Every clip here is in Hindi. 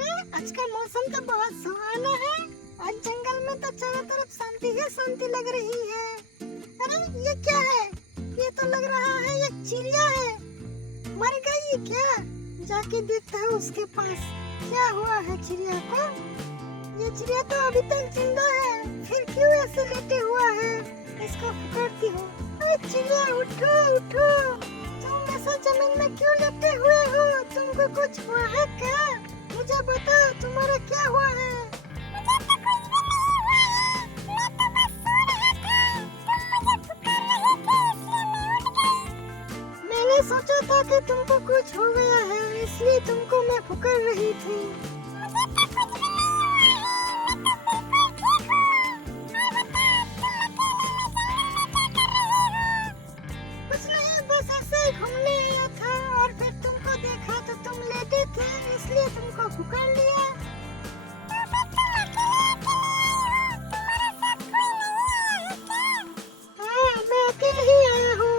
अरे आज का मौसम तो बहुत सुहाना है। आज जंगल में तो चारों तरफ शांति ही शांति लग रही है। अरे ये क्या है? ये तो लग रहा है ये चिड़िया है। मर गई क्या? जाके देखता हूँ उसके पास क्या हुआ है चिड़िया को। ये चिड़िया तो अभी तक जिंदा है, फिर क्यों ऐसे लेटे हुआ है? इसको पकड़ती हूँ। अरे चिड़िया उठो उठो, तुम ऐसा जमीन में क्यों लेटे हुए हो? तुमको कुछ हुआ है क्या? मुझे बताओ तुम्हारा क्या हुआ है? मुझे तो कुछ भी नहीं हुआ है। मैं तो बस सो रहा था। तुम मुझे पुकार रहे थे इसलिए मैं उठ गई। मैंने सोचा था कि तुमको कुछ हो गया है, इसलिए तुमको मैं पुकार रही थी। मुझे तो कुछ भी नहीं हुआ है। मैं तो बिल्कुल ठीक हूँ। और बताओ तुम अकेले में जंगल में क्या कर रहे हो? कुछ नहीं, बस ऐसे ही घूमने आया था और फिर तुमको देखा तो तुम लेटे थे, इसलिए तुमको पुकार लिया। तो फिर तुम अकेले अकेले आई हो? तुम्हारे साथ कोई नहीं आया है क्या? हाँ, मैं अकेले ही आया हूँ।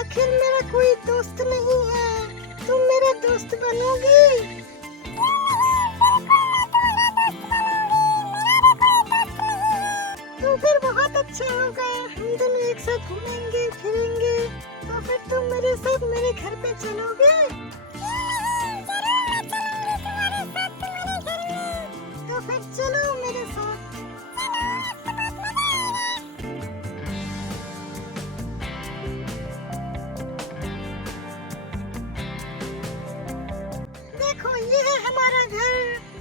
आखिर मेरा कोई दोस्त नहीं है। तुम मेरा दोस्त बनोगी? क्यों नहीं? बिल्कुल मैं तुम्हारा दोस्त बनूंगी। मेरा भी कोई दोस्त नहीं है। तो फिर बहुत अच्छा होगा, हम दोनों एक साथ घूमेंगे फिरेंगे। तो फिर तुम मेरे साथ मेरे घर पे चलोगे? क्यों नहीं? जरूर मैं चलूंगी तुम्हारे साथ तुम्हारे घर में। तो फिर चलो मेरे साथ। चलो आज तो बहुत मजा आएगा। देखो ये है हमारा घर।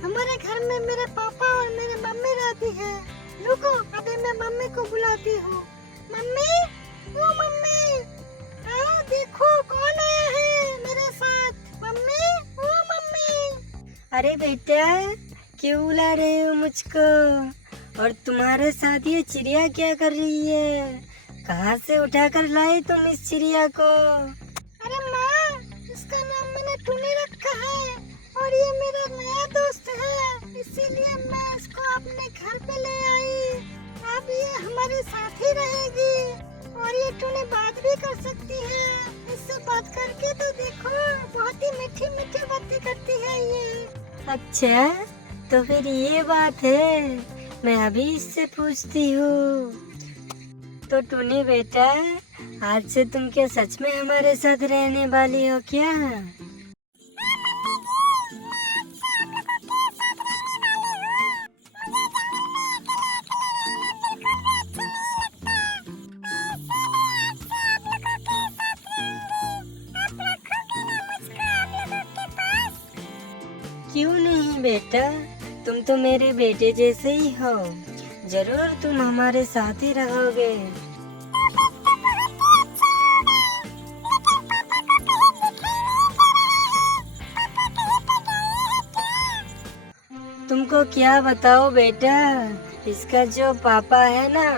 हमारे घर में मेरे पापा और मेरी मम्मी रहती है। रुको, अभी मैं मम्मी को बुलाती हूँ। मम्मी, ओ मम्मी, आओ देखो कौन आया है मेरे साथ। मम्मी, ओ मम्मी। अरे बेटा, क्यों बुला रहे हो मुझको? और तुम्हारे साथ ये चिड़िया क्या कर रही है? कहाँ से उठाकर लाई तुम इस चिड़िया को? अरे माँ, इसका नाम मैंने टूनी रखा है और ये मेरा नया दोस्त है, इसीलिए मैं इसको अपने घर पे ले आई। अब ये हमारे साथ ही रहेगी और ये टूनी बात भी कर सकती है। इससे बात करके तो देखो, बहुत ही मीठी मीठी बातें करती है ये। अच्छा, तो फिर ये बात है। मैं अभी इससे पूछती हूँ। तो टूनी बेटा, आज से तुम क्या सच में हमारे साथ रहने वाली हो क्या? क्यों नहीं बेटा, तुम तो मेरे बेटे जैसे ही हो। जरूर तुम हमारे साथ ही रहोगे। तुमको क्या बताओ बेटा, इसका जो पापा है ना,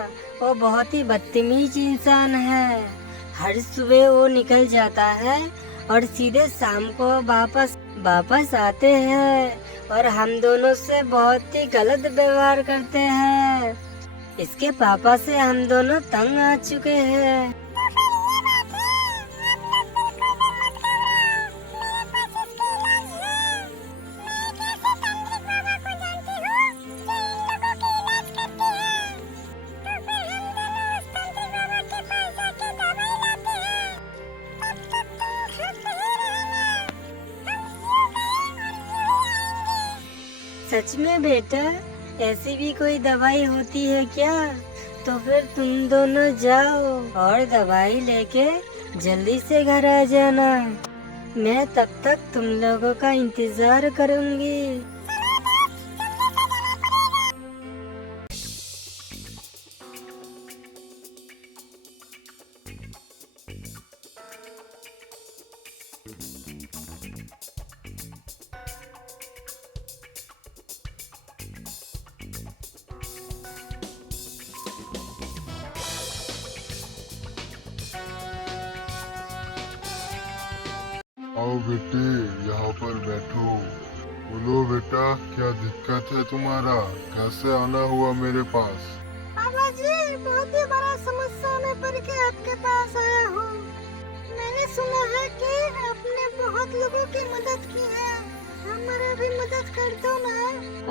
वो बहुत ही बदतमीज इंसान है। हर सुबह वो निकल जाता है और सीधे शाम को वापस वापस आते हैं और हम दोनों से बहुत ही गलत व्यवहार करते हैं। इसके पापा से हम दोनों तंग आ चुके हैं। सच में बेटा, ऐसी भी कोई दवाई होती है क्या? तो फिर तुम दोनों जाओ और दवाई लेके जल्दी से घर आ जाना। मैं तब तक तुम लोगों का इंतजार करूंगी। आओ बेटे, यहाँ पर बैठो। बोलो बेटा, क्या दिक्कत है तुम्हारा? कैसे आना हुआ मेरे पास? बाबा जी, बहुत ही बड़ा समस्या में पड़ के आपके पास आया हूँ। मैंने सुना है कि आपने बहुत लोगों की मदद की है, हमारा भी मदद कर दो ना।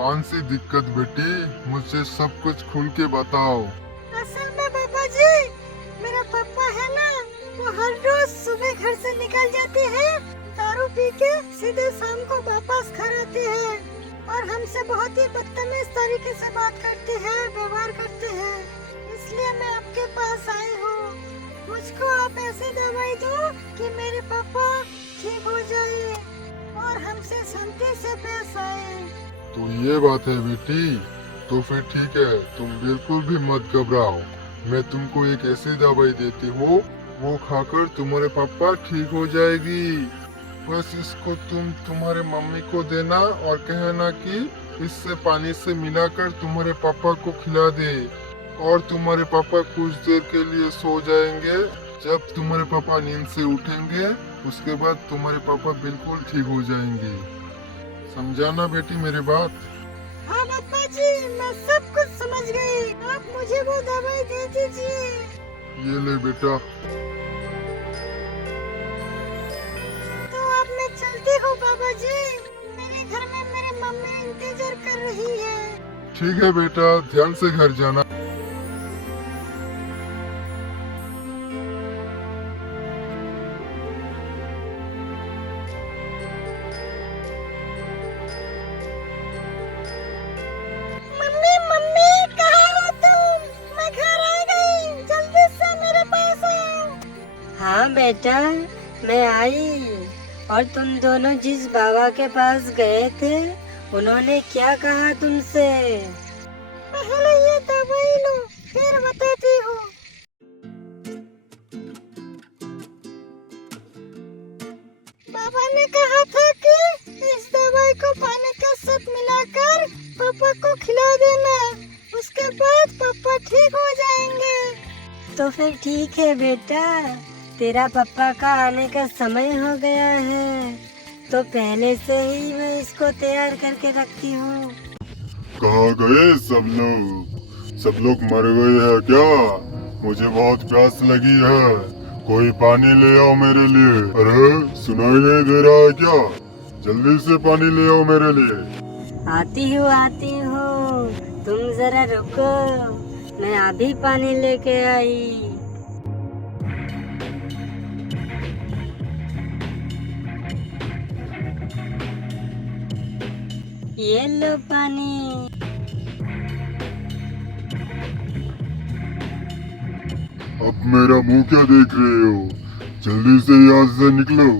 कौन सी दिक्कत बेटी, मुझसे सब कुछ खुल के बताओ। असल में पापा जी, मेरा पापा है ना, वो हर रोज सुबह घर से निकल जाते हैं, दारू पी के सीधे शाम को वापस घर आते हैं और हमसे बहुत ही बदतमीज तरीके से बात करते हैं, व्यवहार करते हैं। इसलिए मैं आपके पास आई हूँ। मुझको आप ऐसी दवाई दो कि मेरे पापा ठीक हो जाए और हमसे शांति से पेश आए। तो ये बात है बेटी, तो फिर ठीक है, तुम बिल्कुल भी मत घबराओ। मैं तुमको एक ऐसी दवाई देती हूँ, वो खाकर तुम्हारे पापा ठीक हो जाएगी। बस इसको तुम तुम्हारे मम्मी को देना और कहना कि इससे पानी से मिलाकर तुम्हारे पापा को खिला दे, और तुम्हारे पापा कुछ देर के लिए सो जाएंगे। जब तुम्हारे पापा नींद से उठेंगे, उसके बाद तुम्हारे पापा बिल्कुल ठीक हो जाएंगे। समझाना बेटी मेरी बात। हाँ पापा जी, मैं सब कुछ समझ गई। आप मुझे वो दवाई दे दीजिए। ये ले बेटा। तो अब मैं चलती हूँ पापा जी, मेरे घर में मेरी मम्मी इंतजार कर रही है। ठीक है बेटा, ध्यान से घर जाना। मम्मी मम्मी, कहाँ हो तुम? मैं घर आ गई, जल्दी से मेरे पास आओ। हाँ बेटा, मैं आई। और तुम दोनों जिस बाबा के पास गए थे, उन्होंने क्या कहा तुमसे? पहले ये दवाई लो, फिर बताती हूँ। बाबा ने कहा था कि इस दवाई को पानी के साथ मिलाकर पापा को खिला देना, उसके बाद पापा ठीक हो जाएंगे। तो फिर ठीक है बेटा, तेरा पापा का आने का समय हो गया है, तो पहले से ही मैं इसको तैयार करके रखती हूँ। कहाँ गए सब लोग? सब लोग मर गए हैं क्या? मुझे बहुत प्यास लगी है, कोई पानी ले आओ मेरे लिए। अरे सुनाई नहीं दे रहा है क्या? जल्दी से पानी ले आओ मेरे लिए। आती हूँ, तुम जरा रुको, मैं अभी पानी लेके आई। ये लो पानी। अब मेरा मुंह क्या देख रहे हो? जल्दी से यहाँ से निकलो।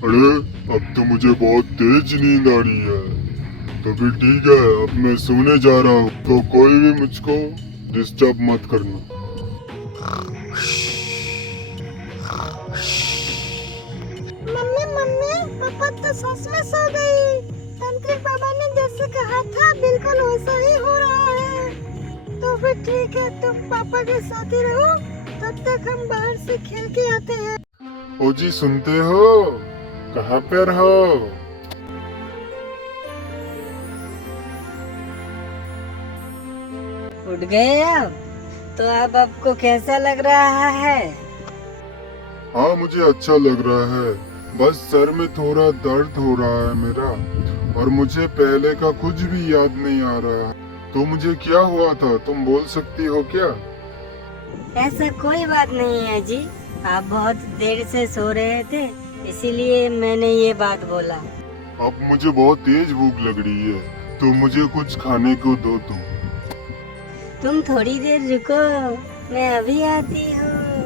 अरे अब तो मुझे बहुत तेज नींद आ रही है, तो फिर ठीक है, अब मैं सोने जा रहा हूँ, तो कोई भी मुझको डिस्टर्ब मत करना। मम्मी मम्मी, पापा तो सच में सो गई। तांत्रिक बाबा ने जैसे कहा था, बिल्कुल वैसा ही हो रहा है। तो फिर ठीक है, तुम पापा के साथ ही रहो, तब तक हम बाहर से खेल के आते हैं। ओ जी सुनते हो? कहाँ पर हो? उठ गए अब? तो अब आपको कैसा लग रहा है? हाँ मुझे अच्छा लग रहा है, बस सर में थोड़ा दर्द हो रहा है मेरा, और मुझे पहले का कुछ भी याद नहीं आ रहा है। तो मुझे क्या हुआ था, तुम बोल सकती हो क्या? ऐसा कोई बात नहीं है जी, आप बहुत देर से सो रहे थे, इसीलिए मैंने ये बात बोला। अब मुझे बहुत तेज भूख लग रही है, तो मुझे कुछ खाने को दो तुम थोड़ी देर रुको, मैं अभी आती हूँ।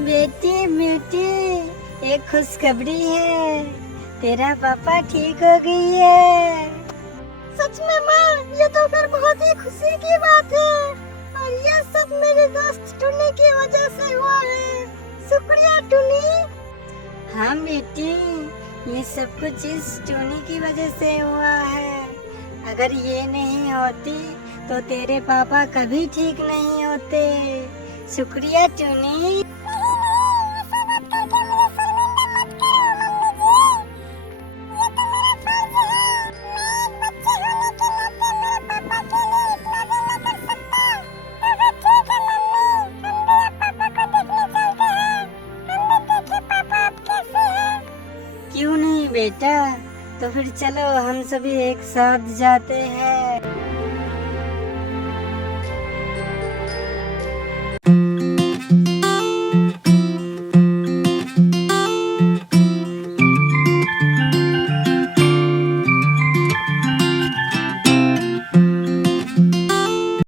बेटी बेटी, एक खुशखबरी है, तेरा पापा ठीक हो गई है। सच में माँ, ये तो फिर बहुत ही खुशी की बात है, और ये सब मेरे दोस्त टुनी की वजह से हुआ है। शुक्रिया टुनी। हाँ बेटी, ये सब कुछ इस टोनी की वजह से हुआ है। अगर ये नहीं होती तो तेरे पापा कभी ठीक नहीं होते। शुक्रिया टूनी। क्यों नहीं बेटा, तो फिर चलो हम सभी एक साथ जाते हैं।